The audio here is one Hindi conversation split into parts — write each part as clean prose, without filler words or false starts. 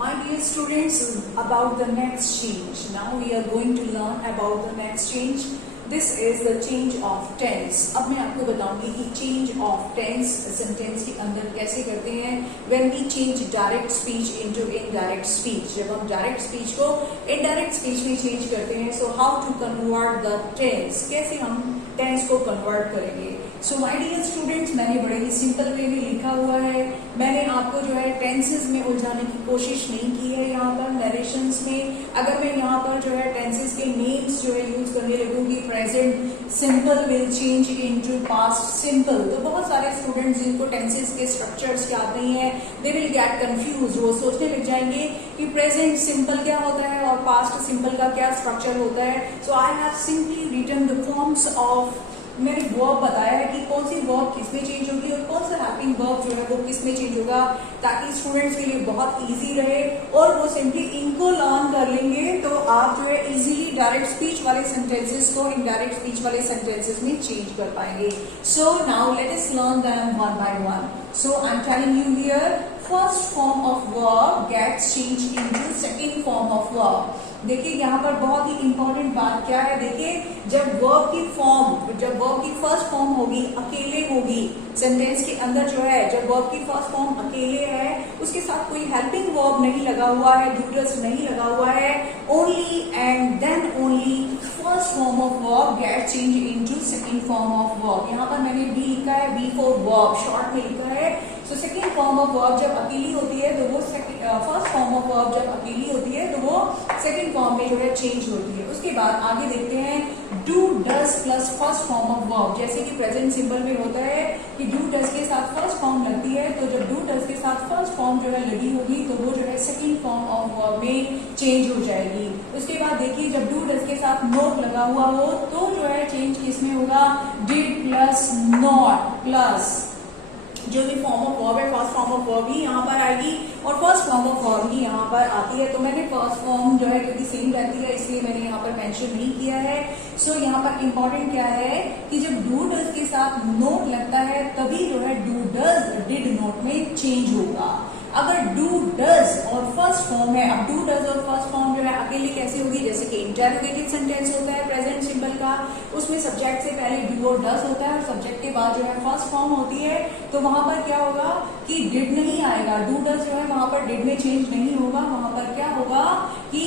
My dear students, about the next change. Now we are going to learn about the next change. This is the change of tense. अब मैं आपको बताऊंगी कि change of tense sentence के अंदर कैसे करते हैं. When we change direct speech into indirect speech. जब हम direct speech को indirect speech में change करते हैं, so how to convert the tense? कैसे हम tense को convert करेंगे? So my dear students, मैंने बड़े ही सिंपल वे में लिखा हुआ है. मैंने आपको जो है टेंसेस में उलझाने की कोशिश नहीं की है यहाँ पर नरेशंस में. अगर मैं यहाँ पर जो है टेंसेस के नेम्स जो है यूज करने लगूंगी, present simple will change into past simple, तो बहुत सारे स्टूडेंट्स जिनको टेंसेस के स्ट्रक्चर्स याद नहीं है, दे विल गेट कंफ्यूज. वो सोचने लग जाएंगे कि प्रेजेंट सिंपल क्या होता है और पास्ट सिंपल का क्या स्ट्रक्चर होता है. So I have simply written the forms of, मैंने वर्ब बताया है कि कौन सी वर्ब किसमें चेंज होगी और कौन सा हेल्पिंग वर्ब जो है वो किसमें चेंज होगा, ताकि स्टूडेंट्स के लिए बहुत इजी रहे और वो सिंपली इनको लर्न कर लेंगे तो आप जो है इजीली डायरेक्ट स्पीच वाले सेंटेंसेस को इनडायरेक्ट स्पीच वाले सेंटेंसेस में चेंज कर पाएंगे. So now let us learn them one by one. So I am telling you here, first form of verb gets change into second form of verb. देखिए यहाँ पर बहुत ही इंपॉर्टेंट बात क्या है. देखिए जब वर्ब की फर्स्ट फॉर्म होगी अकेले होगी सेंटेंस के अंदर जो है, जब वर्ब की फर्स्ट फॉर्म अकेले है, उसके साथ कोई हेल्पिंग वर्ब नहीं लगा हुआ है, डू डज नहीं लगा हुआ है, only and then only first form of verb get change into second form of verb. यहाँ पर मैंने बी लिखा है, बी फॉर वर्ब शॉर्ट में लिखा है. So second form of verb जब अकेली होती है तो वो फर्स्ट फॉर्म ऑफ वर्ब जब अकेली होती है तो वो सेकंड फॉर्म में जो है चेंज होती है. उसके बाद आगे देखते हैं do does plus first form of verb. जैसे कि प्रेजेंट सिंपल में होता है कि डू डज के साथ फर्स्ट फॉर्म लगती है, तो जब डू डज के साथ फर्स्ट फॉर्म जो है लगी होगी तो वो जो है सेकंड फॉर्म ऑफ वर्ब में चेंज हो जाएगी. उसके बाद देखिए जब डू डज के साथ नॉट लगा हुआ हो तो जो है चेंज किसमें होगा, डिड प्लस नॉट प्लस जो भी फॉर्म ऑफ वर्ब है फर्स्ट फॉर्म ऑफ वर्ब ही यहाँ पर आएगी और फर्स्ट फॉर्म ऑफ वर्ब ही यहाँ पर आती है. तो मैंने फर्स्ट फॉर्म जो है क्योंकि सेम रहती है इसलिए मैंने यहाँ पर मेंशन नहीं किया है. सो यहाँ पर इंपॉर्टेंट क्या है कि जब डू डज के साथ नोट लगता है तभी जो है डू डज डिड नोट में चेंज होगा. अगर डू डज और फर्स्ट फॉर्म है, अब डू डज और फर्स्ट फॉर्म जो है अकेले कैसे होगी, जैसे कि इंटरोगेटिव सेंटेंस होता है प्रेजेंट सिंपल का, उसमें सब्जेक्ट से पहले डू और डज होता है और सब्जेक्ट के बाद जो है फर्स्ट फॉर्म होती है, तो वहां पर क्या होगा कि डिड नहीं आएगा. डू डज जो है वहां पर डिड में चेंज नहीं होगा. वहां पर क्या होगा कि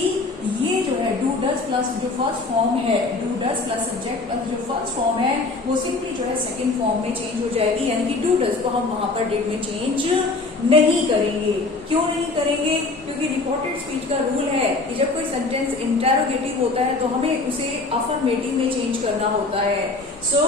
ये जो है डू डज प्लस जो फर्स्ट फॉर्म है, do does plus subject plus जो फर्स्ट फॉर्म है वो सिंपली जो है सेकंड फॉर्म में चेंज हो जाएगी. यानी कि डू डज को हम वहां पर डिड में चेंज नहीं करेंगे. क्यों नहीं करेंगे? क्योंकि रिपोर्टेड स्पीच का रूल है कि जब कोई सेंटेंस इंटरोगेटिव होता है तो हमें उसे अफर्मेटिव में चेंज करना होता है. सो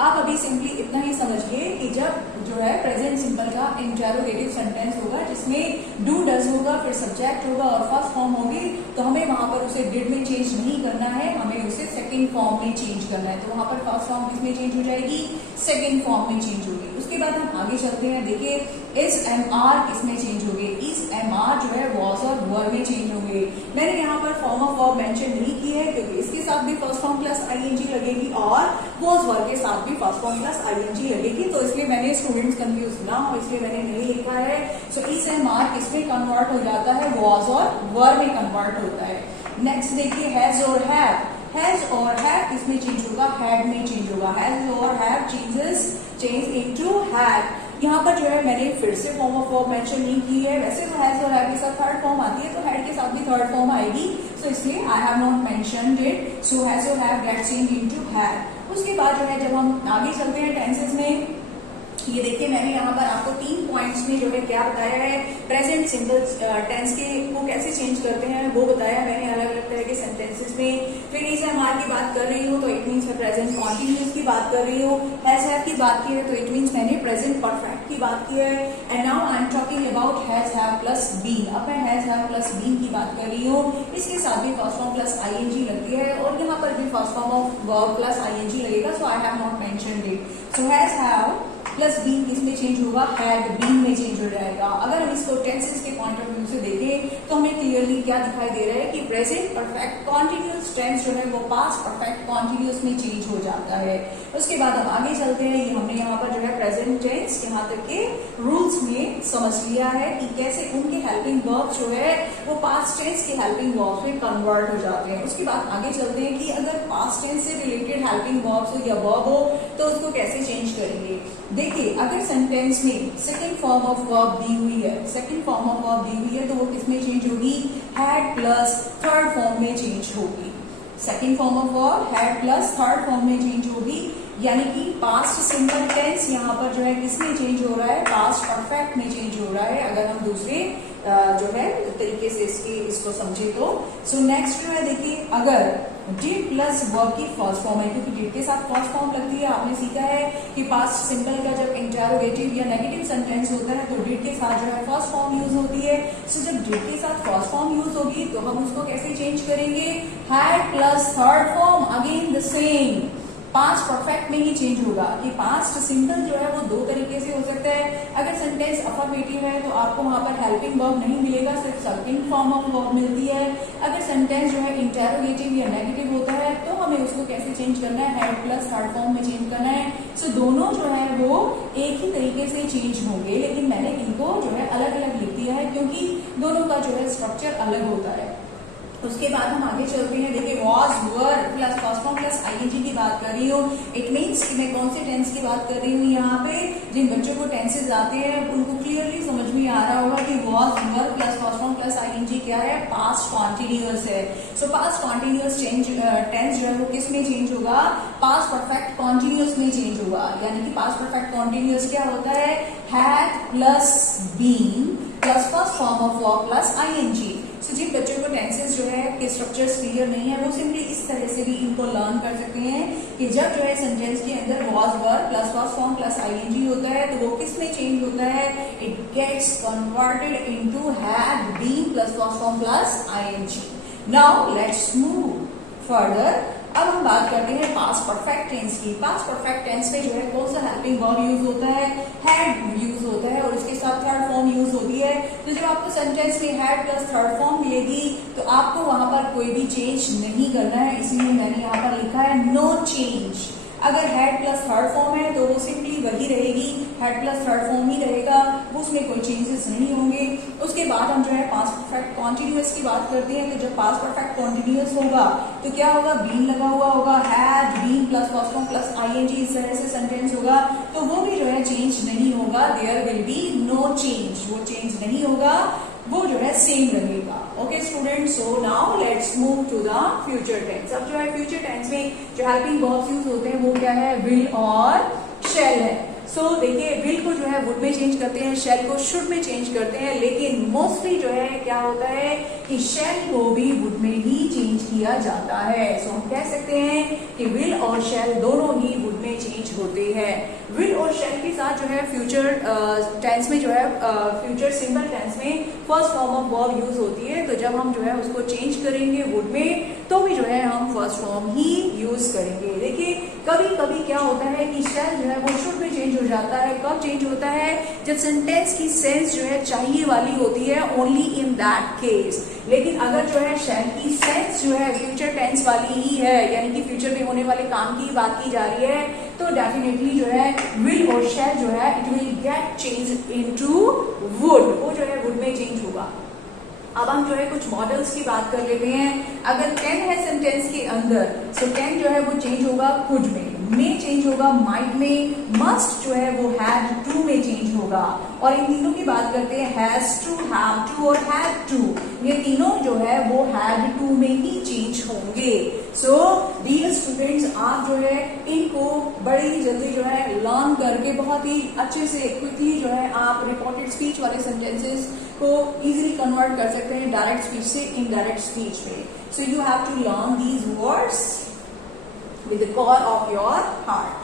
आप अभी सिंपली इतना ही समझिए कि जब जो है प्रेजेंट सिंपल का इंटरोगेटिव सेंटेंस होगा जिसमें डू डज होगा, फिर सब्जेक्ट होगा और फर्स्ट फॉर्म होगी, तो हमें वहां पर उसे डिड में चेंज नहीं करना है, हमें उसे सेकंड फॉर्म में चेंज करना है. तो वहां पर फर्स्ट फॉर्म किसमें चेंज हो जाएगी, सेकंड फॉर्म में चेंज होगी. उसके बाद हम आगे चलते हैं. देखिए इस एम आर किसमें चेंज होंगे, इस एम आर जो है वॉज और वर में चेंज होंगे. मैंने यहाँ पर फॉर्म ऑफ वर्ब मेंशन नहीं की है क्योंकि इसके साथ भी फर्स्ट फॉर्म प्लस आईएनजी लगेगी और वॉज वर के साथ भी फर्स्ट फॉर्म प्लस आईएनजी लगेगी, तो इसलिए मैंने स्टूडेंट्स कंफ्यूज ना हो इसलिए मैंने नहीं लिखा है. सो इस एम आर किसमें कन्वर्ट हो जाता है, वॉज और वर में कन्वर्ट होता है. नेक्स्ट देखिए has or have. Has or have किसमें चेंज होगा, हैड में चेंज होगा. Has or have change into had. यहाँ पर जो है मैंने फिर से फॉर्म ऑफ वर्ब मेंशन नहीं की है. वैसे तो हैज और हैव के साथ थर्ड फॉर्म आती है तो हैड के साथ भी थर्ड फॉर्म आएगी, सो इसलिए I have not mentioned it. So has or have get change into had. उसके बाद जो है जब हम आगे चलते हैं टेंसेस में, ये देखिए मैंने यहाँ पर आपको 3 पॉइंट्स में जो है क्या बताया है, प्रेजेंट सिंपल टेंस के को कैसे चेंज करते हैं वो बताया मैंने अलग अलग तरह के सेंटेंसेस में. फिर इस एमआर की बात कर रही हूँ तो इट मीन्स मैं प्रेजेंट कॉन्टिन्यूस की बात कर रही हूँ. हैज हैव की बात की है तो इट मीन्स मैंने प्रेजेंट परफेक्ट की बात की है. And now I am talking about has have plus been. अब मैं हैज हैव प्लस बीन की बात कर रही हूँ. इसके साथ भी फर्स्ट फॉर्म प्लस आईएनजी लगती है और यहाँ पर भी first form of verb plus ING लगेगा. So I have not mentioned it. So has have plus been किसमें चेंज होगा, हैड बीन में चेंज हो जाएगा. अगर हम इसको टेंसेस के पॉइंट ऑफ व्यू से देखें तो हमें क्लियरली क्या दिखाई दे रहा है कि प्रेजेंट परफेक्ट कॉन्टिन्यूअस टेंस जो है वो पास्ट परफेक्ट कॉन्टिन्यूअस में चेंज हो जाता है। उसके बाद हम आगे चलते हैं। ये हमने यहाँ पर जो है प्रेजेंट टेंस यहाँ तक के रूल्स में समझ लिया है कि कैसे उनके हेल्पिंग वर्ब जो है वो पास्ट टेंस के हेल्पिंग वर्ब में कन्वर्ट हो जाते हैं। उसके बाद आगे चलते हैं कि अगर पास्ट टेंस से रिलेटेड हेल्पिंग वर्ब्स हो या वर्ब हो तो उसको कैसे चेंज करेंगे। देखिए, अगर सेंटेंस में सेकंड फॉर्म ऑफ वर्ब दी हुई है, सेकंड फॉर्म ऑफ वर्ब दी हुई है तो वो किसमें चेंज होगी, हैड प्लस थर्ड फॉर्म में चेंज होगी। Second form of verb had plus third form में चेंज होगी, यानी कि पास्ट सिंपल टेंस यहाँ पर जो है किसमें चेंज हो रहा है, पास्ट परफेक्ट में चेंज हो रहा है, अगर हम दूसरे जो है तरीके से इसको समझे तो। सो नेक्स्ट जो है देखिए, अगर डिड प्लस वर्ब की फर्स्ट फॉर्म है, क्योंकि डिड के साथ फर्स्ट फॉर्म लगती है, आपने सीखा है कि पास्ट सिंपल का जब इंटेरोगेटिव या नेगेटिव सेंटेंस होता है तो डिड के साथ जो है फर्स्ट फॉर्म यूज होती है। सो जब डिड के साथ फर्स्ट फॉर्म यूज होगी तो हम उसको कैसे चेंज करेंगे, had plus third form, again the same, past perfect में ही चेंज होगा। कि पास्ट सिंपल जो है वो दो तरीके से हो सकता है। अगर सेंटेंस अफर्मेटिव है तो आपको वहां पर हेल्पिंग वर्ब नहीं मिलेगा, सिर्फ सेकंड फॉर्म ऑफ वर्ब मिलती है। अगर सेंटेंस जो है इंटेरोगेटिव या नेगेटिव होता है तो हमें उसको कैसे चेंज करना है, हैड प्लस थर्ड फॉर्म में चेंज करना है। सो दोनों जो है वो एक ही तरीके से चेंज होंगे, लेकिन मैंने इनको जो है अलग अलग लिख दिया है क्योंकि दोनों का जो है स्ट्रक्चर अलग होता है। उसके बाद हम आगे चलते हैं। देखिए, was were plus first form plus ING की बात कर रही हूँ। इट मीन्स कि मैं कौन से टेंस की बात कर रही हूँ यहाँ पे, जिन बच्चों को टेंसेज आते हैं उनको क्लियरली समझ में आ रहा होगा कि was were plus first form plus ING क्या है, पास्ट कॉन्टिन्यूअस है। सो पास्ट कॉन्टिन्यूअस टेंस जो है वो किस में चेंज होगा, पास्ट परफेक्ट कॉन्टिन्यूअस में चेंज होगा। यानी कि पास्ट परफेक्ट कॉन्टिन्यूअस क्या होता है, had plus been plus first form of verb plus ING. So जिन बच्चों को टेंसेस जो है के स्ट्रक्चर्स क्लियर नहीं है वो सिंपली इस तरह से भी इनको लर्न कर सकते हैं कि जब जो है सेंटेंस के अंदर was were plus first form plus ING होता है तो वो किस में चेंज होता है, it gets converted into had been plus first form plus ING. Now let's move further. अब हम बात करते हैं पास्ट परफेक्ट टेंस की। पास्ट परफेक्ट टेंस में जो है कौन सा हेल्पिंग वर्ब यूज होता है, हैड यूज होता है और उसके साथ थर्ड फॉर्म यूज होती है। तो जब आपको सेंटेंस में हैड प्लस थर्ड फॉर्म मिलेगी तो आपको वहां पर कोई भी चेंज नहीं करना है, इसीलिए मैंने यहाँ पर लिखा है नो चेंज। अगर हैड प्लस थर्ड फॉर्म है तो वो सिंपली वही रहेगी, हैड प्लस थर्ड फॉर्म ही रहेगा, उसमें कोई चेंजेस नहीं होंगे। उसके बाद हम जो है पास्ट परफेक्ट कॉन्टिन्यूअस की बात करते हैं। तो जब पास्ट परफेक्ट कॉन्टिन्यूअस होगा तो क्या होगा, बीन लगा हुआ होगा, had been plus first form plus ING, इस तरह से सेंटेंस होगा तो वो भी जो है चेंज नहीं होगा, there will be no change, वो चेंज नहीं होगा, वो जो है सेम रहेगा। Okay student, so now let's move to the future tense. अब जो है फ्यूचर टेंस में जो हेल्पिंग वर्ब्स यूज होते हैं वो क्या है, विल और शैल है। सो देखिए, विल को जो है वुड में चेंज करते हैं, शैल को शुड में चेंज करते हैं, लेकिन मोस्टली जो है क्या होता है कि शैल को भी वुड में ही चेंज किया जाता है। सो हम कह सकते हैं कि विल और शैल दोनों ही वुड में चेंज होते हैं। विल और शैल के साथ जो है फ्यूचर टेंस में जो है फ्यूचर सिंपल टेंस में first form of verb use होती है। तो जब हम जो है उसको चेंज करेंगे वुड में तो भी जो है हम फर्स्ट फॉर्म ही यूज करेंगे। देखिए, कभी कभी क्या होता है कि शैल जो है वो शुड में चेंज हो जाता है। कब चेंज होता है, जब सेंटेंस की सेंस जो है चाहिए वाली होती है, ओनली इन दैट केस। लेकिन अगर जो है शैल की सेंस जो है फ्यूचर टेंस वाली ही है, यानी कि फ्यूचर में होने वाले काम की बात की जा रही है, तो डेफिनेटली जो है विल और शैल जो है it will get change into would, वो जो है वुड में चेंज होगा। अब हम जो है कुछ मॉडल्स की बात कर लेते हैं। अगर कैन है सेंटेंस के अंदर, सो कैन जो है वो चेंज होगा कुड में चेंज होगा माइट में, मस्ट जो है वो हैड टू में चेंज होगा। और इन तीनों की बात करते हैं, हैज टू, हैव टू और हैड टू, ये तीनों जो है वो हैड टू में ही चेंज होंगे। सो डियर स्टूडेंट्स, आप जो है इनको बड़ी ही जल्दी जो है लर्न करके बहुत ही अच्छे से क्विकली जो है आप रिपोर्टेड स्पीच वाले सेंटेंसेस को इजीली कन्वर्ट कर सकते हैं डायरेक्ट स्पीच से इनडायरेक्ट स्पीच में। So you have to learn these words with the core of your heart.